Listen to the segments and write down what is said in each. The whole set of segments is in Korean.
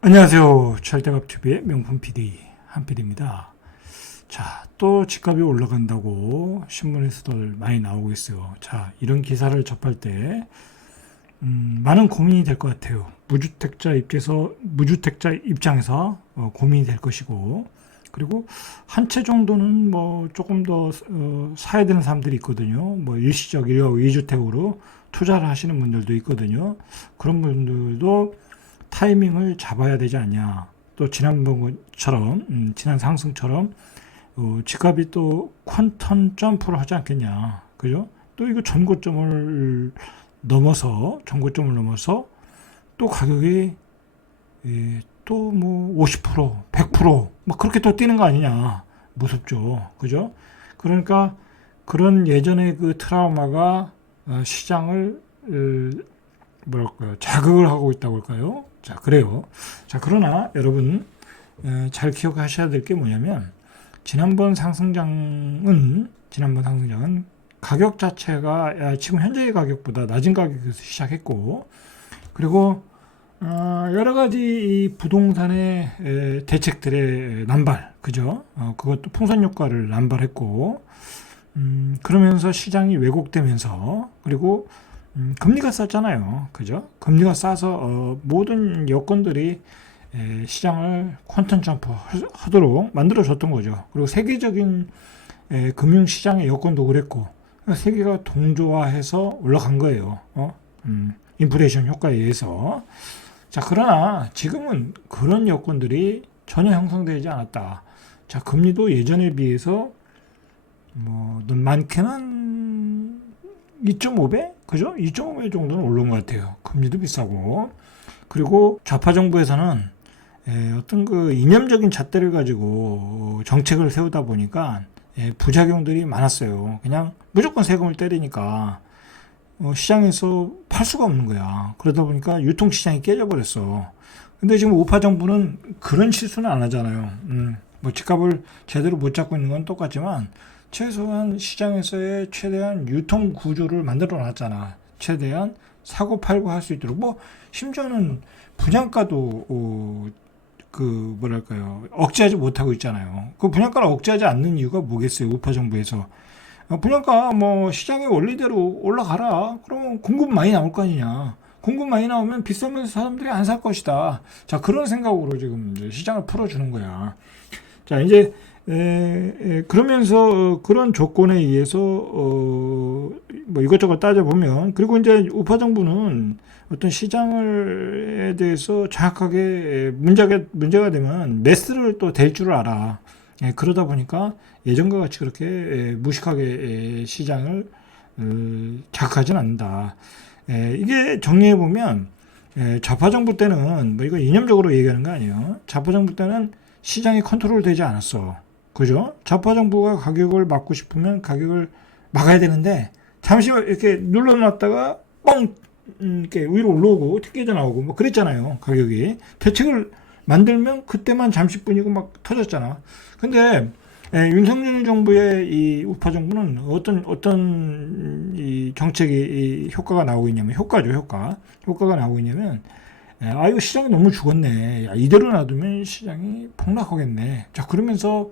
안녕하세요. 철대갑TV의 명품 PD 한PD입니다. 자, 또 집값이 올라간다고 신문에서들 많이 나오고 있어요. 자, 이런 기사를 접할 때 많은 고민이 될 것 같아요. 무주택자 입장에서 고민이 될 것이고, 그리고 한 채 정도는 뭐 조금 더 사야 되는 사람들이 있거든요. 뭐 일시적 2주택으로 투자를 하시는 분들도 있거든요. 그런 분들도 타이밍을 잡아야 되지 않냐. 또 지난번처럼 지난 상승처럼 집값이 또 퀀텀 점프를 하지 않겠냐. 그죠? 또 이거 전고점을 넘어서 또 가격이 또 뭐 50%, 100%막 그렇게 또 뛰는 거 아니냐. 무섭죠. 그죠? 그러니까 그런 예전의 그 트라우마가 시장을 뭐랄까요, 자극을 하고 있다고 할까요? 자, 그래요. 자, 그러나 여러분 잘 기억하셔야 될 게 뭐냐면 지난번 상승장은 가격 자체가 지금 현재의 가격보다 낮은 가격에서 시작했고, 그리고 여러 가지 이 부동산의 대책들의 남발, 그죠? 그것도 풍선 효과를 남발했고, 그러면서 시장이 왜곡되면서, 그리고 금리가 쌌잖아요. 그죠? 금리가 싸서 모든 여건들이 시장을 퀀텀 점프 하도록 만들어줬던 거죠. 그리고 세계적인 금융시장의 여건도 그랬고, 세계가 동조화해서 올라간 거예요. 인플레이션 효과에 의해서. 자, 그러나 지금은 그런 여건들이 전혀 형성되지 않았다. 자, 금리도 예전에 비해서 뭐 많게는 2.5배? 그죠? 2.5배 정도는 오른 것 같아요. 금리도 비싸고. 그리고 좌파 정부에서는 어떤 그 이념적인 잣대를 가지고 정책을 세우다 보니까 부작용들이 많았어요. 그냥 무조건 세금을 때리니까 시장에서 팔 수가 없는 거야. 그러다 보니까 유통시장이 깨져버렸어. 근데 지금 우파 정부는 그런 실수는 안 하잖아요. 뭐 집값을 제대로 못 잡고 있는 건 똑같지만 최소한 시장에서의 최대한 유통 구조를 만들어 놨잖아. 최대한 사고 팔고 할 수 있도록. 뭐 심지어는 분양가도 그 뭐랄까요, 억제하지 못하고 있잖아요. 그 분양가를 억제하지 않는 이유가 뭐겠어요? 우파 정부에서 분양가 뭐 시장의 원리대로 올라가라. 그러면 공급 많이 나올 거 아니냐. 공급 많이 나오면 비싸면 사람들이 안 살 것이다. 자, 그런 생각으로 지금 이제 시장을 풀어주는 거야. 자, 이제 그러면서 그런 조건에 의해서 뭐 이것저것 따져보면, 그리고 이제 우파 정부는 어떤 시장을에 대해서 정확하게 문제가 되면 메스를 또 댈 줄 알아. 그러다 보니까 예전과 같이 그렇게 무식하게 시장을 자극하진 않는다. 이게 정리해 보면 좌파 정부 때는 뭐 이거 이념적으로 얘기하는 거 아니에요. 좌파 정부 때는 시장이 컨트롤 되지 않았어. 그죠? 좌파 정부가 가격을 막고 싶으면 가격을 막아야 되는데 잠시 이렇게 눌러놨다가 뻥 이렇게 위로 올라오고 튀겨져 나오고 뭐 그랬잖아요. 가격이 대책을 만들면 그때만 잠시뿐이고 막 터졌잖아. 근데 윤석열 정부의 이 우파 정부는 어떤 이 정책이 이 효과가 나오고 있냐면, 효과가 나오고 있냐면, 이거 시장이 너무 죽었네. 야, 이대로 놔두면 시장이 폭락하겠네. 자, 그러면서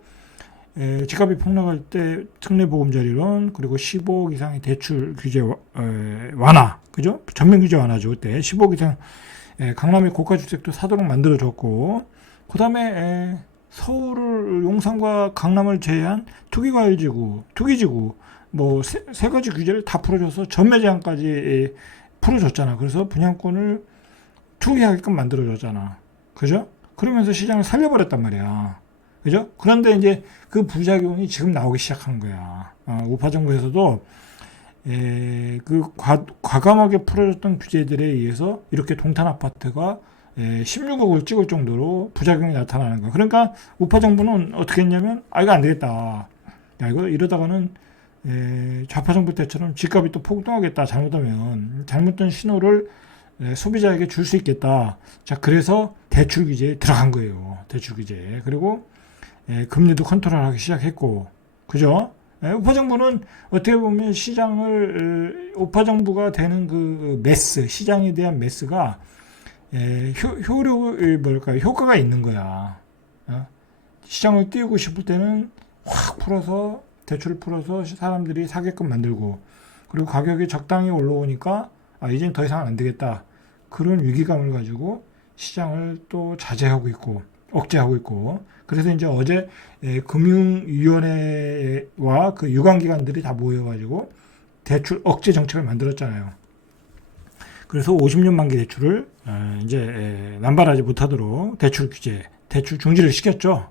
집값이 폭락할 때 특례보금자리론, 그리고 15억 이상의 대출 규제 완화, 그죠? 전면 규제 완화죠. 그때 15억 이상 강남의 고가주택도 사도록 만들어졌고, 그 다음에 서울을, 용산과 강남을 제외한 투기지구 뭐 세 가지 규제를 다 풀어줘서 전매 제한까지 풀어줬잖아. 그래서 분양권을 투기하게끔 만들어줬잖아. 그죠? 그러면서 시장을 살려버렸단 말이야. 그죠? 그런데 이제 그 부작용이 지금 나오기 시작한 거야. 우파 정부에서도 그 과감하게 풀어줬던 규제들에 의해서 이렇게 동탄 아파트가 16억을 찍을 정도로 부작용이 나타나는 거야. 그러니까 우파 정부는 어떻게 했냐면, 이거 안 되겠다. 야, 이거 이러다가는 좌파 정부 때처럼 집값이 또 폭등하겠다. 잘못된 신호를 소비자에게 줄 수 있겠다. 자, 그래서 대출 규제에 들어간 거예요. 대출 규제. 그리고 금리도 컨트롤하기 시작했고, 그죠? 우파 정부는 어떻게 보면 시장을 우파 정부가 되는 그 시장에 대한 매스가 효과가 있는 거야. 시장을 띄우고 싶을 때는 확 풀어서 대출을 풀어서 사람들이 사게끔 만들고, 그리고 가격이 적당히 올라오니까 이젠 더 이상 안 되겠다, 그런 위기감을 가지고 시장을 또 자제하고 있고 억제하고 있고. 그래서 이제 어제 금융위원회와 그 유관기관들이 다 모여가지고 대출 억제 정책을 만들었잖아요. 그래서 50년 만기 대출을 이제 남발하지 못하도록 대출 규제, 대출 중지를 시켰죠.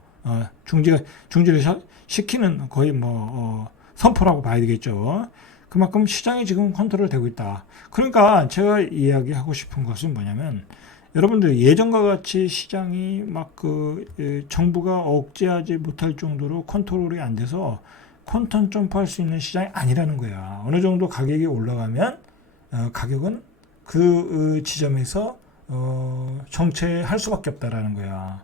중지를 시키는 거의 선포라고 봐야 되겠죠. 그만큼 시장이 지금 컨트롤 되고 있다. 그러니까 제가 이야기하고 싶은 것은 뭐냐면, 여러분들 예전과 같이 시장이 정부가 억제하지 못할 정도로 컨트롤이 안 돼서 콘턴 점프할 수 있는 시장이 아니라는 거야. 어느 정도 가격이 올라가면 가격은 그 지점에서 정체할 수밖에 없다라는 거야.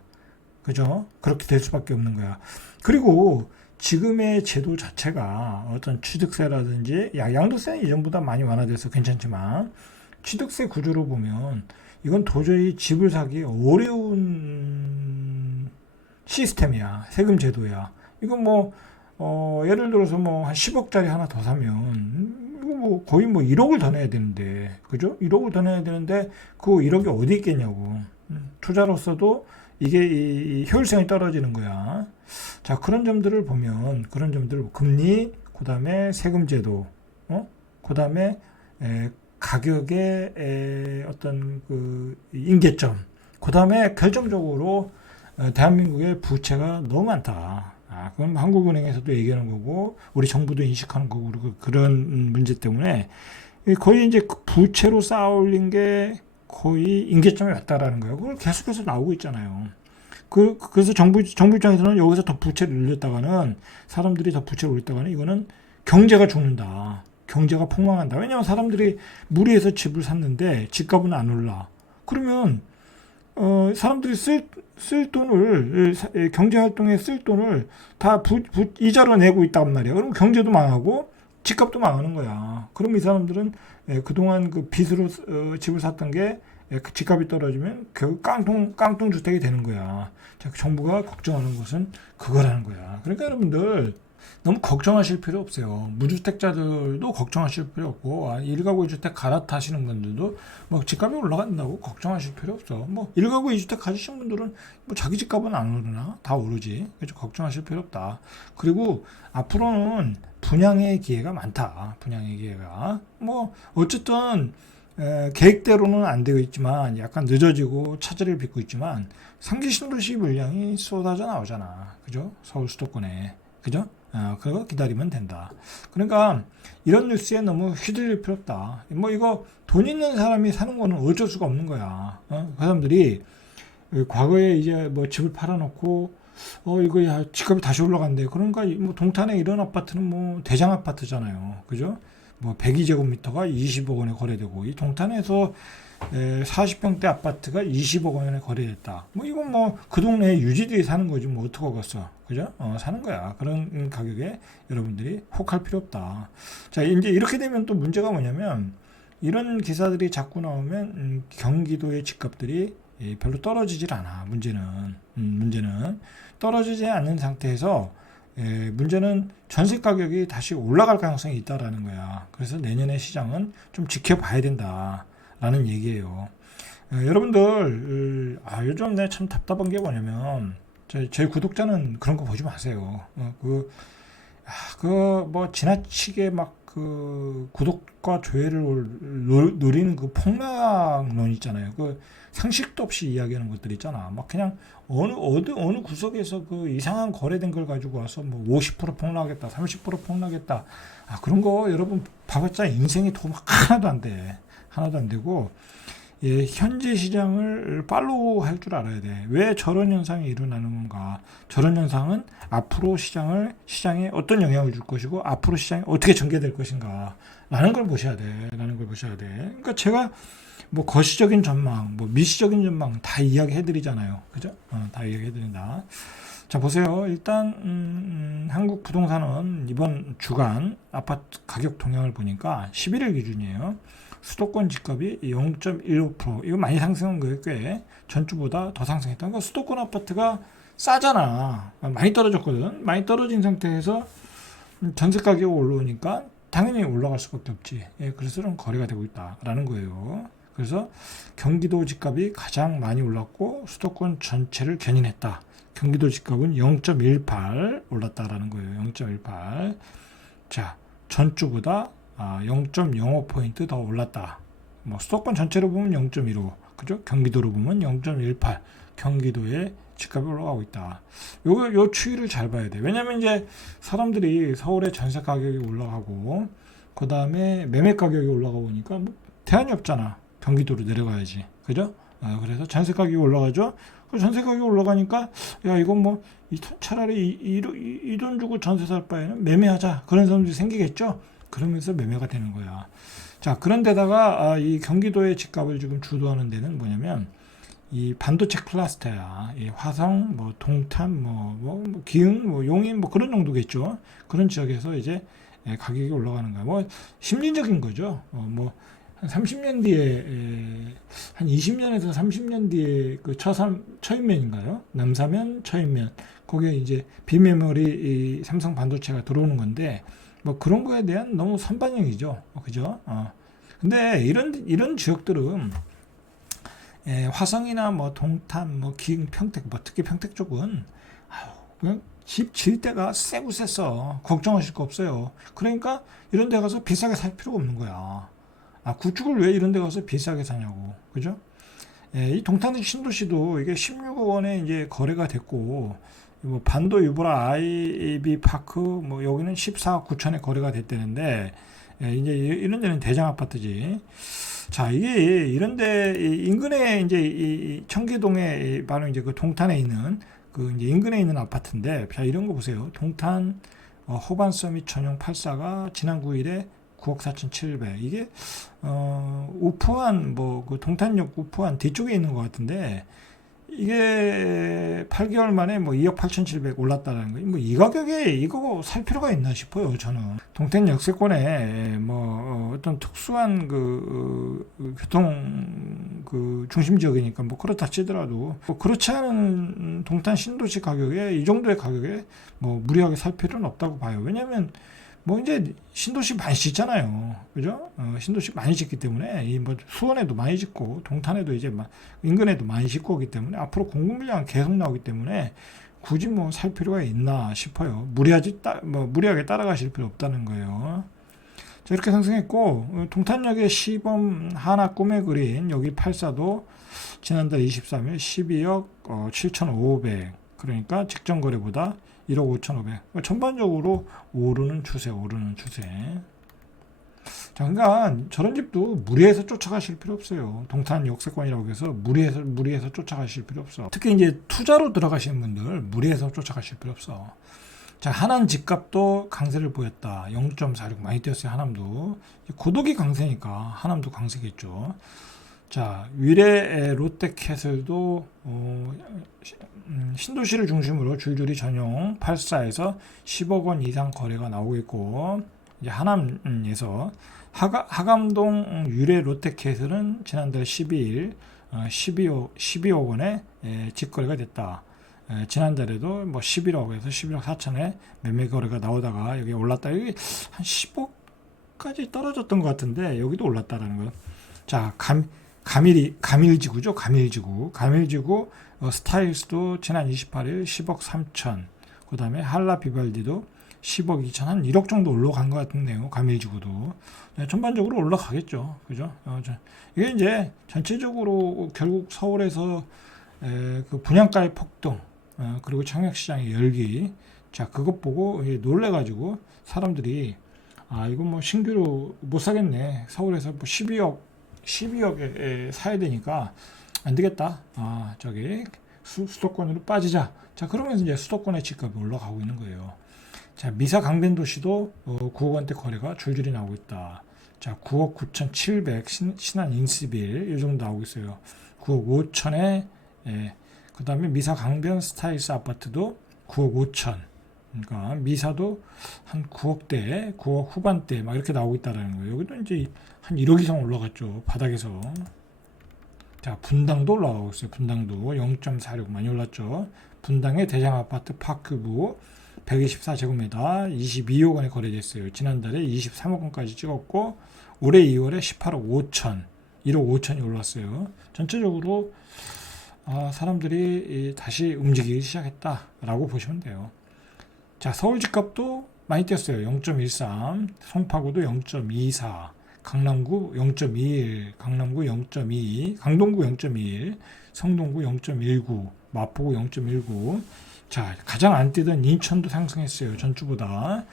그죠? 그렇게 될 수밖에 없는 거야. 그리고 지금의 제도 자체가 어떤 취득세라든지, 양도세는 이전보다 많이 완화돼서 괜찮지만, 취득세 구조로 보면 이건 도저히 집을 사기 어려운 시스템이야. 세금 제도야. 이건 예를 들어서 한 10억짜리 하나 더 사면 이거 거의 1억을 더 내야 되는데, 그죠? 1억을 더 내야 되는데 그 1억이 어디 있겠냐고. 투자로서도 이게 이 효율성이 떨어지는 거야. 자, 그런 점들을 보면, 금리, 그 다음에 세금 제도, 그 다음에 가격의 어떤 그 임계점, 그 다음에 결정적으로 대한민국의 부채가 너무 많다. 그건 한국은행에서도 얘기하는 거고, 우리 정부도 인식하는 거고, 그리고 그런 문제 때문에 거의 이제 부채로 쌓아 올린 게 거의 임계점에 왔다라는 거예요. 그걸 계속해서 나오고 있잖아요. 그래서 정부 입장에서는 여기서 더 부채를 늘렸다가는, 사람들이 더 부채를 올렸다가는 이거는 경제가 죽는다. 경제가 폭망한다. 왜냐하면 사람들이 무리해서 집을 샀는데 집값은 안 올라. 그러면 사람들이 쓸 돈을, 경제활동에 쓸 돈을 다 이자로 내고 있단 말이야. 그럼 경제도 망하고 집값도 망하는 거야. 그럼 이 사람들은 그동안 그 빚으로 집을 샀던 게 그 집값이 떨어지면 결국 깡통 주택이 되는 거야. 자, 정부가 걱정하는 것은 그거라는 거야. 그러니까 여러분들 너무 걱정하실 필요 없어요. 무주택자들도 걱정하실 필요 없고, 1가구 2주택 갈아타시는 분들도 집값이 올라간다고 걱정하실 필요 없어. 1가구 2주택 가지신 분들은 자기 집값은 안 오르나? 다 오르지. 그래서 걱정하실 필요 없다. 그리고 앞으로는 분양의 기회가 많다. 분양의 기회가. 어쨌든 계획대로는 안 되고 있지만, 약간 늦어지고 차질을 빚고 있지만, 3기 신도시 물량이 쏟아져 나오잖아. 그죠? 서울 수도권에. 그죠? 그거 기다리면 된다. 그러니까 이런 뉴스에 너무 휘둘릴 필요 없다. 이거 돈 있는 사람이 사는 거는 어쩔 수가 없는 거야. 그 사람들이 과거에 이제 집을 팔아놓고 이거 집값이 다시 올라간대. 그러니까 동탄에 이런 아파트는 대장 아파트잖아요. 그죠? 102제곱미터가 20억 원에 거래되고, 이 동탄에서 40평대 아파트가 20억 원에 거래됐다. 이건 그 동네에 유지들이 사는 거지. 어떡하겠어. 그죠? 사는 거야. 그런 가격에 여러분들이 혹할 필요 없다. 자, 이제 이렇게 되면 또 문제가 뭐냐면, 이런 기사들이 자꾸 나오면 경기도의 집값들이 별로 떨어지질 않아. 문제는 떨어지지 않는 상태에서 문제는 전세 가격이 다시 올라갈 가능성이 있다라는 거야. 그래서 내년의 시장은 좀 지켜봐야 된다라는 얘기예요. 여러분들, 요즘 내가 참 답답한 게 뭐냐면, 저희 구독자는 그런 거 보지 마세요. 지나치게 구독과 조회를 노리는 그 폭락론 있잖아요. 상식도 없이 이야기하는 것들 있잖아. 그냥 어느 구석에서 그 이상한 거래된 걸 가지고 와서 50% 폭락하겠다, 30% 폭락하겠다. 그런 거 여러분 봐봤자 인생에 도움 하나도 안 돼. 하나도 안 되고, 현재 시장을 팔로우 할 줄 알아야 돼. 왜 저런 현상이 일어나는 건가? 저런 현상은 앞으로 시장에 어떤 영향을 줄 것이고, 앞으로 시장이 어떻게 전개될 것인가? 라는 걸 보셔야 돼. 그러니까 제가 거시적인 전망, 미시적인 전망 다 이야기해 드리잖아요. 그죠? 다 이야기해 드린다. 자, 보세요. 일단 한국 부동산은 이번 주간 아파트 가격 동향을 보니까 11일 기준이에요. 수도권 집값이 0.15%. 이거 많이 상승한 거예요. 꽤 전주보다 더 상승했다. 그러니까 수도권 아파트가 싸잖아. 많이 떨어졌거든. 많이 떨어진 상태에서 전세 가격이 올라오니까 당연히 올라갈 수밖에 없지. 예, 그래서 좀 거래가 되고 있다라는 거예요. 그래서 경기도 집값이 가장 많이 올랐고 수도권 전체를 견인했다. 경기도 집값은 0.18 올랐다라는 거예요. 0.18. 자, 전주보다 0.05포인트 더 올랐다. 뭐 수도권 전체로 보면 0.15, 그죠? 경기도로 보면 0.18. 경기도의 집값이 올라가고 있다. 요 추이를 잘 봐야 돼. 왜냐면 이제 사람들이 서울의 전세 가격이 올라가고 그 다음에 매매 가격이 올라가 보니까 뭐 대안이 없잖아. 경기도로 내려가야지, 그죠? 그래서 전세 가격이 올라가죠. 전세 가격이 올라가니까 야 이건 뭐 차라리 이 돈 주고 전세 살 바에는 매매하자, 그런 사람들이 생기겠죠. 그러면서 매매가 되는 거야. 자, 그런데다가 이 경기도의 집값을 지금 주도하는 데는 뭐냐면 이 반도체 클러스터야. 이 화성, 뭐 동탄, 뭐 기흥, 뭐 용인, 뭐 그런 정도겠죠. 그런 지역에서 이제 가격이 올라가는 거야. 뭐 심리적인 거죠. 뭐 한 30년 뒤에 한 20년에서 30년 뒤에 그 처인면인가요? 남사면, 처인면 거기에 이제 비메모리 이 삼성 반도체가 들어오는 건데 뭐 그런 거에 대한 너무 선반영이죠. 그죠? 근데 이런 지역들은 화성이나 뭐 동탄, 뭐 기흥, 평택, 뭐 특히 평택 쪽은 그냥 집 질 때가 세고 셌어. 걱정하실 거 없어요. 그러니까 이런 데 가서 비싸게 살 필요가 없는 거야. 구축을 왜 이런 데 가서 비싸게 사냐고. 그죠? 이 동탄 신도시도 이게 16억 원에 이제 거래가 됐고, 뭐 반도 유보라 아이비 파크, 뭐 여기는 14억 9천에 거래가 됐다는데, 이제 이런 데는 대장 아파트지. 자, 이게 이런데 인근에 이제 이 청계동에 바로 이제 그 동탄에 있는 그 이제 인근에 있는 아파트인데, 자 이런 거 보세요. 동탄 호반 서밋 전용 84가 지난 9일에 9억 4,700. 이게 우포한 뭐 그 동탄역 우포한 뒤쪽에 있는 것 같은데 이게 8개월 만에 뭐 2억 8,700 올랐다는 거. 뭐 이 가격에 이거 살 필요가 있나 싶어요, 저는. 동탄 역세권에 뭐 어떤 특수한 교통 그 중심 지역이니까 뭐 그렇다 치더라도 뭐 그렇지 않은 동탄 신도시 가격에 이 정도의 가격에 뭐 무리하게 살 필요는 없다고 봐요. 왜냐면 뭐 이제 신도시 많이 짓잖아요, 그죠? 신도시 많이 짓기 때문에 이 뭐 수원에도 많이 짓고 동탄에도 이제 인근에도 많이 짓고 오기 때문에 앞으로 공급 물량 계속 나오기 때문에 굳이 뭐 살 필요가 있나 싶어요. 무리하게 따라가실 필요 없다는 거예요. 자, 이렇게 상승했고 동탄역의 시범 하나 꿈의 그린 여기 84도 지난달 23일 12억 7,500. 그러니까 직전 거래보다 1억 5,500. 전반적으로 오르는 추세. 자, 그러니까 저런 집도 무리해서 쫓아가실 필요 없어요. 동탄 역세권이라고 해서 무리해서 쫓아가실 필요 없어. 특히 이제 투자로 들어가시는 분들 무리해서 쫓아가실 필요 없어. 자, 하남 집값도 강세를 보였다. 0.46 많이 뛰었어요. 하남도. 고독이 강세니까 하남도 강세겠죠. 자, 위례 롯데캐슬도 신도시를 중심으로 줄줄이 전용 84에서 10억 원 이상 거래가 나오고 있고, 이제 하남에서 하감동 유래 롯데캐슬은 지난달 12일 12억 원에 직거래가 됐다. 지난달에도 뭐 11억에서 11억 4천에 매매 거래가 나오다가 여기 올랐다. 여기 한 10억까지 떨어졌던 것 같은데 여기도 올랐다라는 거예요. 자, 가밀지구죠. 가밀지구 스타일스도 지난 28일 10억 3천. 그 다음에 할라 비발디도 10억 2천, 한 1억 정도 올라간 것 같은데요. 가밀지구도 전반적으로 올라가겠죠. 그죠? 이게 이제 전체적으로 결국 서울에서 그 분양가의 폭등, 그리고 청약시장의 열기, 자 그것 보고 놀래가지고 사람들이 이거 뭐 신규로 못 사겠네. 서울에서 뭐 12억에 사야 되니까 안 되겠다. 저기 수도권으로 빠지자. 자, 그러면서 이제 수도권의 집값이 올라가고 있는 거예요. 자, 미사 강변 도시도 9억 원대 거래가 줄줄이 나오고 있다. 자, 9억 9,700 신안 인스빌 이 정도 나오고 있어요. 9억 5천에 그 다음에 미사 강변 스타일스 아파트도 9억 5천. 그러니까 미사도 한 9억대, 9억 후반대 막 이렇게 나오고 있다라는 거예요. 여기도 이제 한 1억 이상 올라갔죠. 바닥에서. 자, 분당도 올라가고 있어요. 분당도 0.46 많이 올랐죠. 분당의 대장 아파트 파크부 124제곱미터 22억 원에 거래됐어요. 지난달에 23억 원까지 찍었고 올해 2월에 18억 5천, 1억 5천이 올랐어요. 전체적으로 사람들이 다시 움직이기 시작했다라고 보시면 돼요. 자, 서울 집값도 많이 뛰었어요. 0.13, 송파구도 0.24, 강남구 0.21, 강남구 0.22, 강동구 0.21, 성동구 0.19, 마포구 0.19. 자, 가장 안 뛰던 인천도 상승했어요. 전주보다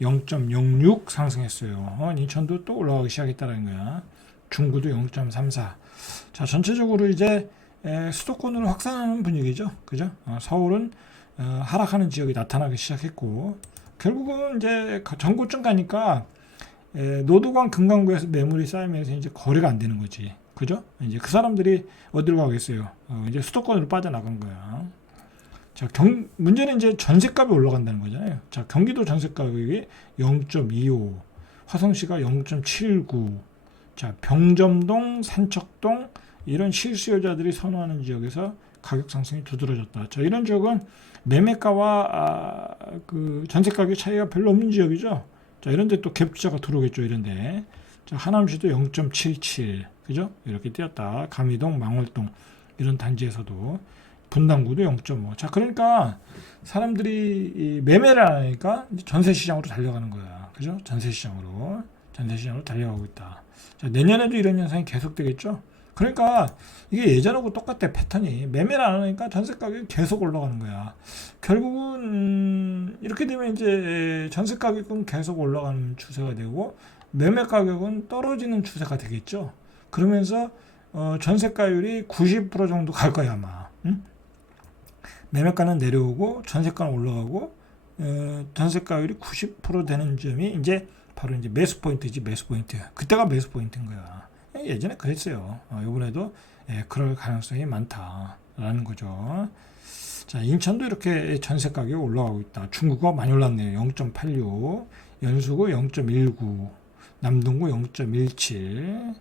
0.06 상승했어요. 인천도 또 올라가기 시작했다는 거야. 중구도 0.34. 자, 전체적으로 이제 수도권으로 확산하는 분위기죠. 그죠? 서울은 하락하는 지역이 나타나기 시작했고, 결국은 이제 전고점 가니까 노도강 금강구에서 매물이 쌓이면서 이제 거래가 안 되는 거지. 그죠? 이제 그 사람들이 어디로 가겠어요? 이제 수도권으로 빠져나간 거야. 자, 문제는 이제 전셋값이 올라간다는 거잖아요. 자, 경기도 전셋가격이 0.25, 화성시가 0.79, 자, 병점동, 산척동, 이런 실수요자들이 선호하는 지역에서 가격 상승이 두드러졌다. 자, 이런 지역은 매매가와 그 전셋가격 차이가 별로 없는 지역이죠. 자, 이런데 또 갭투자가 들어오겠죠. 이런데. 자, 하남시도 0.77, 그죠? 이렇게 뛰었다. 가미동, 망월동 이런 단지에서도 분당구도 0.5. 자, 그러니까 사람들이 이 매매를 안 하니까 전세 시장으로 달려가는 거야. 그죠? 전세 시장으로 달려가고 있다. 자, 내년에도 이런 현상이 계속되겠죠? 그러니까 이게 예전하고 똑같아. 패턴이 매매를 안 하니까 전세 가격이 계속 올라가는 거야. 결국은 이렇게 되면 이제 전세 가격은 계속 올라가는 추세가 되고 매매 가격은 떨어지는 추세가 되겠죠. 그러면서 전세가율이 90% 정도 갈 거야 아마. 응? 매매가는 내려오고 전세가는 올라가고 전세가율이 90% 되는 점이 이제 바로 이제 매수 포인트지. 매수 포인트. 그때가 매수 포인트인 거야. 예전에 그랬어요. 이번에도 그럴 가능성이 많다라는 거죠. 자, 인천도 이렇게 전세 가격이 올라가고 있다. 중구가 많이 올랐네요. 0.86, 연수구 0.19, 남동구 0.17.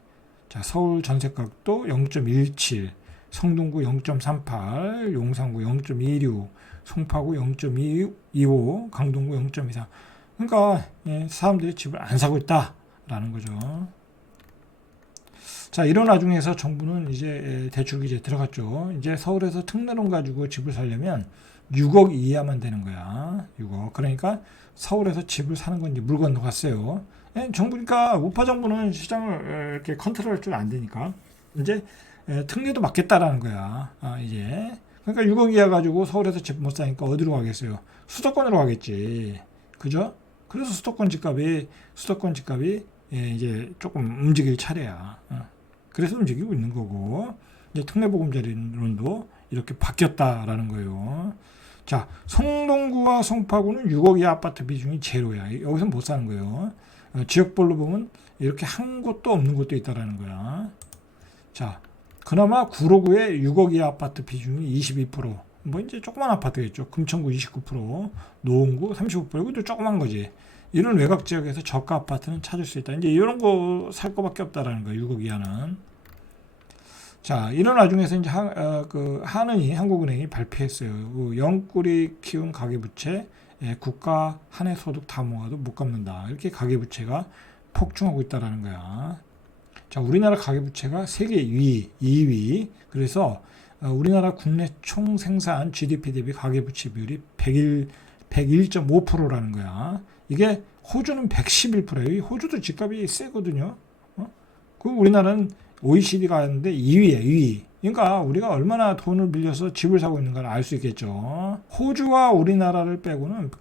자, 서울 전세 가격도 0.17, 성동구 0.38, 용산구 0.26, 송파구 0.25, 강동구 0.24. 그러니까 사람들이 집을 안 사고 있다라는 거죠. 자, 이런 와중에서 정부는 이제 대출 규제 들어갔죠. 이제 서울에서 특례론 가지고 집을 살려면 6억 이하만 되는 거야. 6억. 그러니까 서울에서 집을 사는 건 이제 물 건너갔어요. 정부니까 우파 정부는 시장을 이렇게 컨트롤할 줄 안 되니까 이제 특례도 맞겠다라는 거야. 이제 그러니까 6억 이하 가지고 서울에서 집 못 사니까 어디로 가겠어요? 수도권으로 가겠지. 그죠? 그래서 수도권 집값이 이제 조금 움직일 차례야. 그래서 움직이고 있는 거고, 이제 특례보금자리론도 이렇게 바뀌었다라는 거예요. 자, 성동구와 송파구는 6억 이하 아파트 비중이 제로야. 여기서 못 사는 거예요. 지역별로 보면 이렇게 한 곳도 없는 곳도 있다라는 거야. 자, 그나마 구로구에 6억 이하 아파트 비중이 22%. 뭐 이제 조그만 아파트겠죠. 금천구 29%, 노원구 35%. 이것도 조그만 거지. 이런 외곽 지역에서 저가 아파트는 찾을 수 있다. 이제 이런 거 살 거밖에 없다라는 거예요. 6억 이하는. 자, 이런 와중에서 이제 한국은행이 발표했어요. 영끌이 키운 가계부채, 국가 한 해 소득 다 모아도 못 갚는다. 이렇게 가계부채가 폭증하고 있다라는 거야. 자, 우리나라 가계부채가 세계 2위. 그래서 우리나라 국내 총 생산 GDP 대비 가계부채 비율이 101.5%라는 거야. 이게 호주는 111%예요. 호주도 집값이 세거든요. 그 우리나라는 OECD가 하는데 2위에 2위. 그러니까 우리가 얼마나 돈을 빌려서 집을 사고 있는가를 알 수 있겠죠. 호주와 우리나라를 빼고는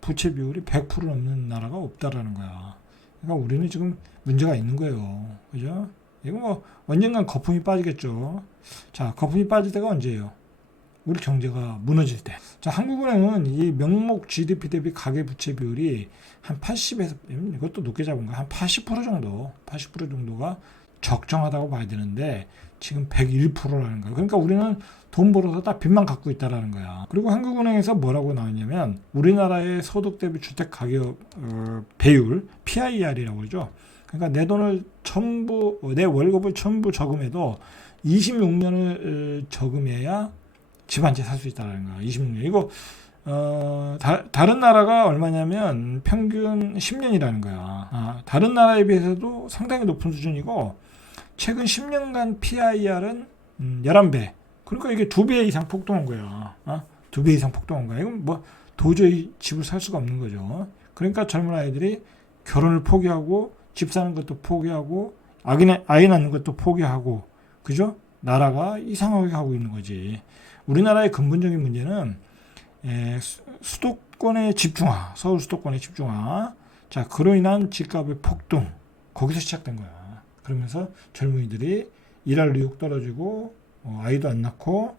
부채 비율이 100% 넘는 나라가 없다라는 거야. 그러니까 우리는 지금 문제가 있는 거예요. 그죠? 이거 뭐 언젠간 거품이 빠지겠죠. 자, 거품이 빠질 때가 언제예요? 우리 경제가 무너질 때. 자, 한국은행은 이 명목 GDP 대비 가계부채 비율이 한 80에서, 이것도 높게 잡은 거야. 한 80% 정도가 적정하다고 봐야 되는데 지금 101%라는 거예요. 그러니까 우리는 돈 벌어서 다 빚만 갖고 있다라는 거야. 그리고 한국은행에서 뭐라고 나왔냐면 우리나라의 소득 대비 주택 가격 배율 PIR이라고 그러죠. 그러니까 내 돈을 전부 내 월급을 전부 저금해도 26년을 저금해야 집 한 채 살 수 있다는 거야. 26년. 이거 다른 나라가 얼마냐면 평균 10년이라는 거야. 다른 나라에 비해서도 상당히 높은 수준이고 최근 10년간 PIR은 11배. 그러니까 이게 2배 이상 폭등한 거야. 2배 이상 폭등한 거야. 이건 뭐 도저히 집을 살 수가 없는 거죠. 그러니까 젊은 아이들이 결혼을 포기하고 집 사는 것도 포기하고 아이 낳는 것도 포기하고 그죠? 나라가 이상하게 가고 있는 거지. 우리나라의 근본적인 문제는 수도권의 집중화, 서울 수도권의 집중화. 자, 그로 인한 집값의 폭등. 거기서 시작된 거야. 그러면서 젊은이들이 일할 의욕 떨어지고 아이도 안 낳고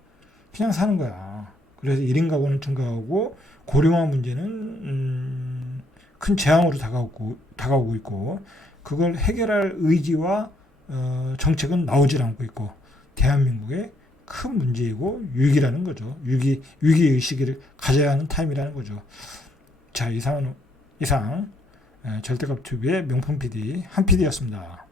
그냥 사는 거야. 그래서 1인 가구는 증가하고 고령화 문제는 큰 재앙으로 다가오고 있고 그걸 해결할 의지와 정책은 나오질 않고 있고 대한민국의 큰 문제이고 위기라는 거죠. 위기의식을 가져야 하는 타임이라는 거죠. 자, 이상 절대값 TV의 명품 PD 한 PD였습니다.